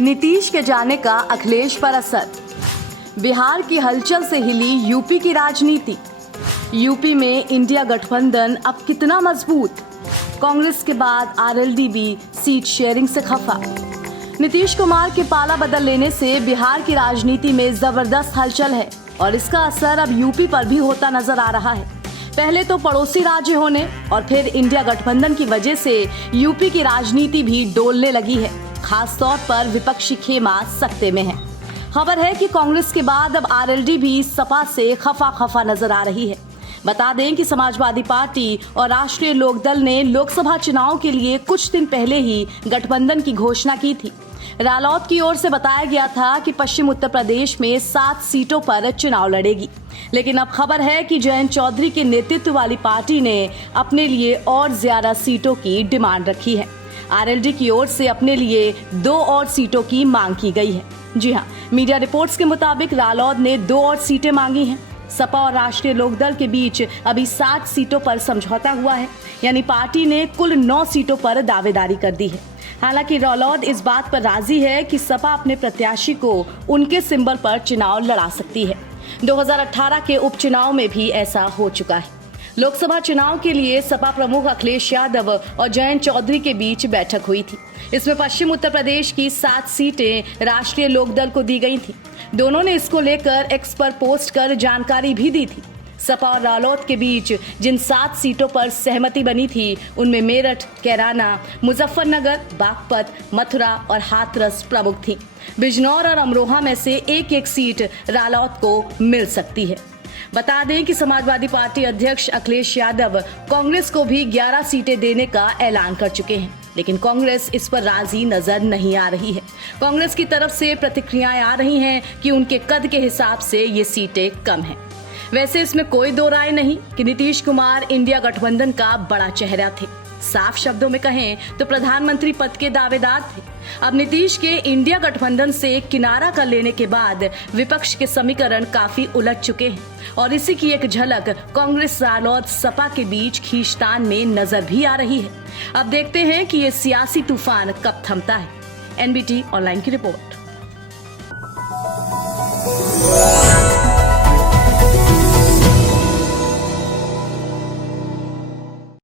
नीतीश के जाने का अखिलेश पर असर। बिहार की हलचल से हिली यूपी की राजनीति। यूपी में इंडिया गठबंधन अब कितना मजबूत। कांग्रेस के बाद आरएलडी भी सीट शेयरिंग से खफा। नीतीश कुमार के पाला बदल लेने से बिहार की राजनीति में जबरदस्त हलचल है और इसका असर अब यूपी पर भी होता नजर आ रहा है। पहले तो पड़ोसी राज्य होने और फिर इंडिया गठबंधन की वजह से यूपी की राजनीति भी डोलने लगी है। खास तौर पर विपक्षी खेमा सत्ते में है। खबर है कि कांग्रेस के बाद अब आरएलडी भी सपा से खफा नजर आ रही है। बता दें कि समाजवादी पार्टी और राष्ट्रीय लोकदल ने लोकसभा चुनाव के लिए कुछ दिन पहले ही गठबंधन की घोषणा की थी। रालोद की ओर से बताया गया था कि पश्चिम उत्तर प्रदेश में 7 सीटों पर चुनाव लड़ेगी, लेकिन अब खबर है कि जयंत चौधरी के नेतृत्व वाली पार्टी ने अपने लिए और ज्यादा सीटों की डिमांड रखी है। आरएलडी की ओर से अपने लिए 2 और सीटों की मांग की गई है। जी हां, मीडिया रिपोर्ट्स के मुताबिक रालोद ने 2 और सीटें मांगी हैं। सपा और राष्ट्रीय लोकदल के बीच अभी 7 सीटों पर समझौता हुआ है, यानी पार्टी ने कुल 9 सीटों पर दावेदारी कर दी है। हालांकि रालोद इस बात पर राजी है कि सपा अपने प्रत्याशी को उनके सिंबल पर चुनाव लड़ा सकती है। 2018 के उपचुनाव में भी ऐसा हो चुका है। लोकसभा चुनाव के लिए सपा प्रमुख अखिलेश यादव और जयंत चौधरी के बीच बैठक हुई थी। इसमें पश्चिम उत्तर प्रदेश की 7 सीटें राष्ट्रीय लोकदल को दी गई थी। दोनों ने इसको लेकर एक्स पर पोस्ट कर जानकारी भी दी थी। सपा और रालोद के बीच जिन 7 सीटों पर सहमति बनी थी उनमें मेरठ, कैराना, मुजफ्फरनगर, बागपत, मथुरा और हाथरस प्रमुख थी। बिजनौर और अमरोहा में से एक सीट रालोद को मिल सकती है। बता दें कि समाजवादी पार्टी अध्यक्ष अखिलेश यादव कांग्रेस को भी 11 सीटें देने का ऐलान कर चुके हैं, लेकिन कांग्रेस इस पर राजी नजर नहीं आ रही है। कांग्रेस की तरफ से प्रतिक्रियाएं आ रही हैं कि उनके कद के हिसाब से ये सीटें कम हैं। वैसे इसमें कोई दो राय नहीं कि नीतीश कुमार इंडिया गठबंधन का बड़ा चेहरा थे। साफ शब्दों में कहें तो प्रधानमंत्री पद के दावेदार थे। अब नीतीश के इंडिया गठबंधन से किनारा कर लेने के बाद विपक्ष के समीकरण काफी उलझ चुके हैं और इसी की एक झलक कांग्रेस, रालोद, सपा के बीच खींचतान में नजर भी आ रही है। अब देखते हैं कि ये सियासी तूफान कब थमता है। एनबीटी ऑनलाइन की रिपोर्ट।